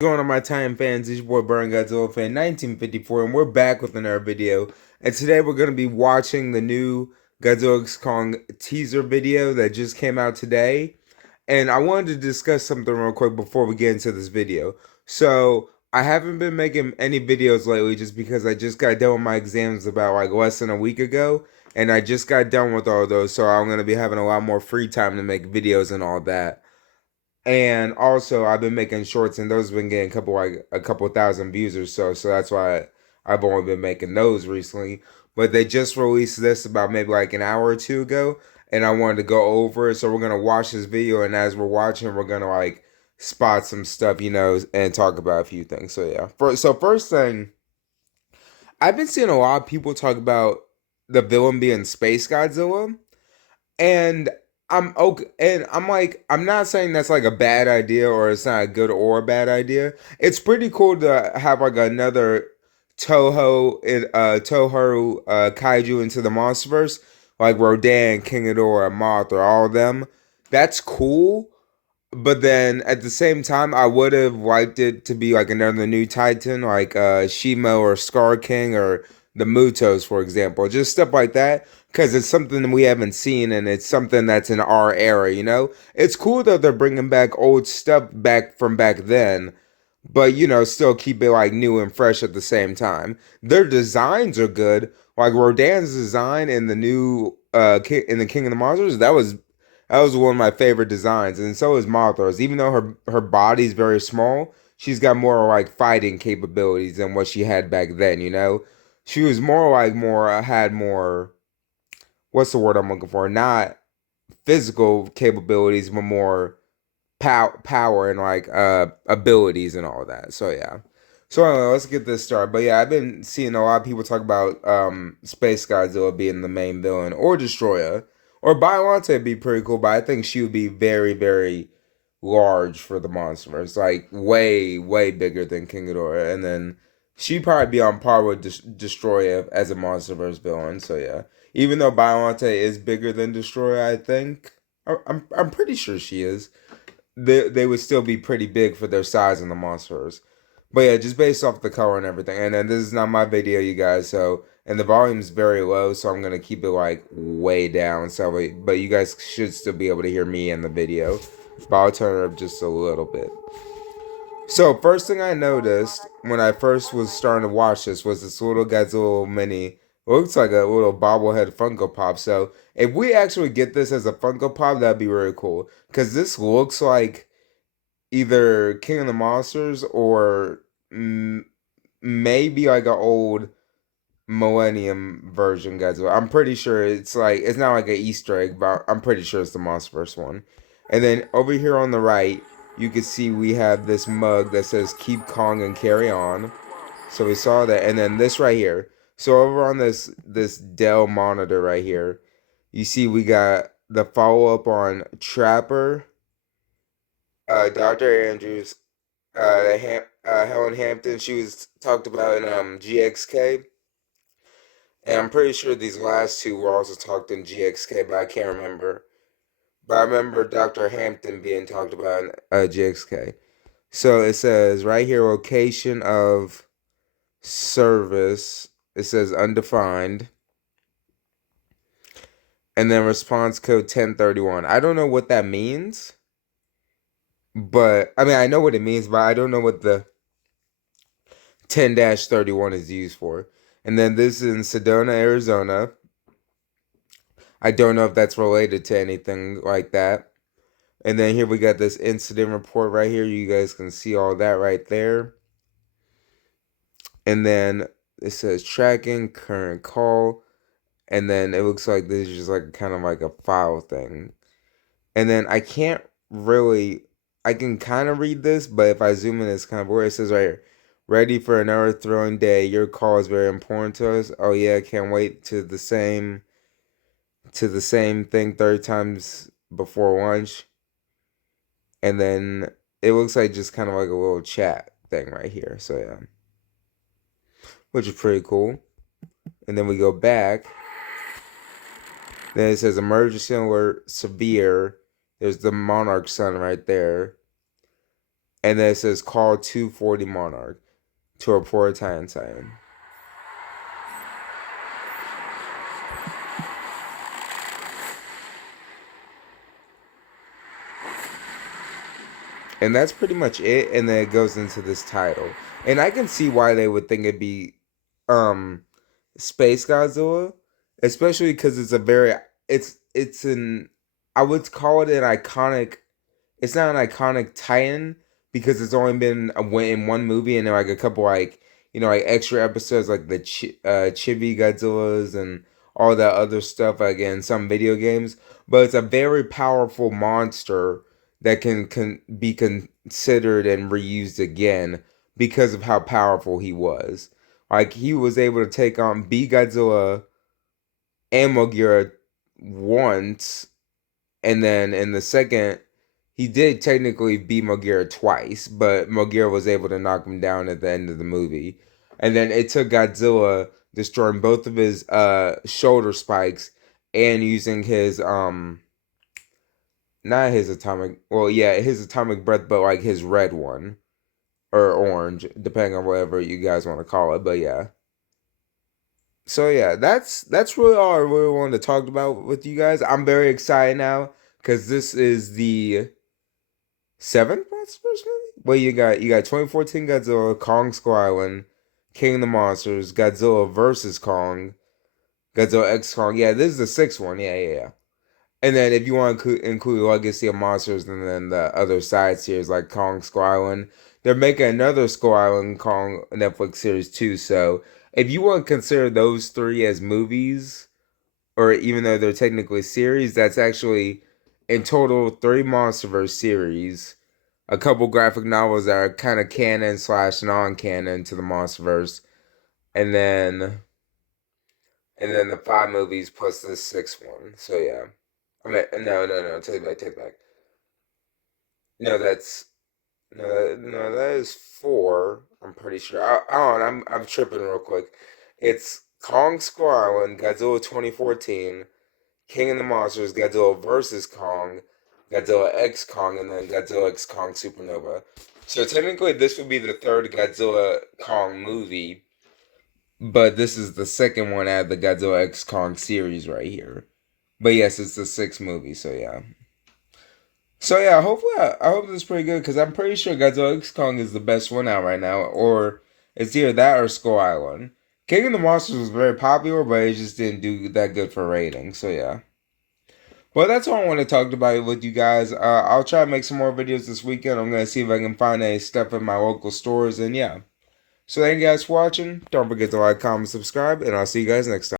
Going on my time fans, it's your boy Burn Godzilla fan 1954, and we're back with another video. And today we're going to be watching the new Godzilla x Kong teaser video that just came out today. And I wanted to discuss something real quick before we get into this video. So I haven't been making any videos lately just because I just got done with my exams about like less than a week ago, and I just got done with all those, so I'm going to be having a lot more free time to make videos and all that. And also, I've been making shorts, and those have been getting a couple thousand views or so. So that's why I've only been making those recently. But they just released this about maybe like an hour or two ago, and I wanted to go over it. So we're gonna watch this video, and as we're watching, we're gonna like spot some stuff, and talk about a few things. So yeah. First thing, I've been seeing a lot of people talk about the villain being Space Godzilla. And I'm okay, and I'm like, I'm not saying that's like a bad idea or it's not a good or a bad idea. It's pretty cool to have like another Toho kaiju into the monsterverse, like Rodan, King Ghidorah, Mothra, all of them. That's cool. But then at the same time, I would have liked it to be like another new Titan, like Shimo or Scar King or the Mutos, for example. Just stuff like that, because it's something we haven't seen and it's something that's in our era. It's cool that they're bringing back old stuff back from back then, but still keep it like new and fresh at the same time. Their designs are good. Like Rodan's design in the new in the King of the Monsters, that was one of my favorite designs, and so is Mothra's. Even though her body's very small, she's got more like fighting capabilities than what she had back then. She was more like more had more. What's the word I'm looking for? Not physical capabilities, but more power and like abilities and all that. So yeah. So anyway, let's get this started. But yeah, I've been seeing a lot of people talk about Space Godzilla being the main villain or Destroyer. Or Biollante would be pretty cool, but I think she would be very, very large for the monsterverse. Like way, way bigger than King Ghidorah. And then she'd probably be on par with Destroyer as a monsterverse villain. So yeah. Even though Biollante is bigger than Destroyer, I think. I'm pretty sure she is. They would still be pretty big for their size in the monsters. But yeah, just based off the color and everything. And then this is not my video, you guys. So and the volume's very low, so I'm gonna keep it like way down. But you guys should still be able to hear me in the video. But I'll turn it up just a little bit. So first thing I noticed when I first was starting to watch this was this little Godzilla mini. Looks like a little bobblehead Funko Pop. So if we actually get this as a Funko Pop, that'd be really cool. Cause this looks like either King of the Monsters or maybe like an old Millennium version Godzilla. I'm pretty sure it's not like an Easter egg, but I'm pretty sure it's the Monsterverse one. And then over here on the right, you can see we have this mug that says "Keep Kong and Carry On." So we saw that, and then this right here. So over on this Dell monitor right here, you see we got the follow up on Trapper, Dr. Andrews, Helen Hampton. She was talked about in GXK. And I'm pretty sure these last two were also talked in GXK, but I can't remember. But I remember Dr. Hampton being talked about in GXK. So it says right here, location of service. It says undefined. And then response code 1031. I don't know what that means. But, I mean, I know what it means, but I don't know what the 10-31 is used for. And then this is in Sedona, Arizona. I don't know if that's related to anything like that. And then here we got this incident report right here. You guys can see all that right there. And then it says tracking, current call. And then it looks like this is just like kind of like a file thing. And then I can't really, I can kind of read this, but if I zoom in, it's kind of weird. It says right here, ready for another thrilling day. Your call is very important to us. Oh yeah, can't wait to the same thing 30 times before lunch. And then it looks like just kind of like a little chat thing right here. So yeah, which is pretty cool. And then we go back. Then it says emergency alert severe. There's the Monarch Sun right there. And then it says call 240 Monarch to report Titan. And that's pretty much it. And then it goes into this title. And I can see why they would think it'd be um Space Godzilla, especially because it's an I would call it an iconic. It's not an iconic Titan because it's only been in one movie and then like a couple like like extra episodes like the Chibi Godzillas and all that other stuff like in some video games. But it's a very powerful monster that can be considered and reused again because of how powerful he was. Like he was able to take on B Godzilla and Mogira once, and then in the second, he did technically beat Mogira twice, but Mogira was able to knock him down at the end of the movie. And then it took Godzilla destroying both of his shoulder spikes and using his not his atomic, well, yeah, his atomic breath, but like his red one or orange, depending on whatever you guys want to call it. But yeah. So yeah, that's really all I really wanted to talk about with you guys. I'm very excited now because this is the seventh Monsters movie. Well, you got 2014 Godzilla, Kong Skull Island, King of the Monsters, Godzilla versus Kong, Godzilla X Kong. Yeah, this is the sixth one. Yeah, yeah, yeah. And then if you want to include Legacy of Monsters and then the other side series like Kong Skull Island, they're making another Skull Island Kong Netflix series too. So if you want to consider those three as movies, or even though they're technically series, that's actually in total three MonsterVerse series, a couple graphic novels that are kind of canon slash non-canon to the MonsterVerse, and then the five movies plus this sixth one. So yeah. I mean, no. Take it back. No, that's no, that is four. I'm pretty sure. I'm tripping real quick. It's Kong Skull Island, Godzilla 2014, King of the Monsters, Godzilla versus Kong, Godzilla X Kong, and then Godzilla X Kong Supernova. So technically, this would be the third Godzilla Kong movie, but this is the second one out of the Godzilla X Kong series right here. But yes, it's the sixth movie. So yeah. So yeah, hopefully I hope this is pretty good because I'm pretty sure Godzilla X Kong is the best one out right now, or it's either that or Skull Island. King of the Monsters was very popular, but it just didn't do that good for ratings. So yeah. Well, that's all I want to talk about with you guys. I'll try to make some more videos this weekend. I'm gonna see if I can find any stuff in my local stores, and yeah. So thank you guys for watching. Don't forget to like, comment, subscribe, and I'll see you guys next time.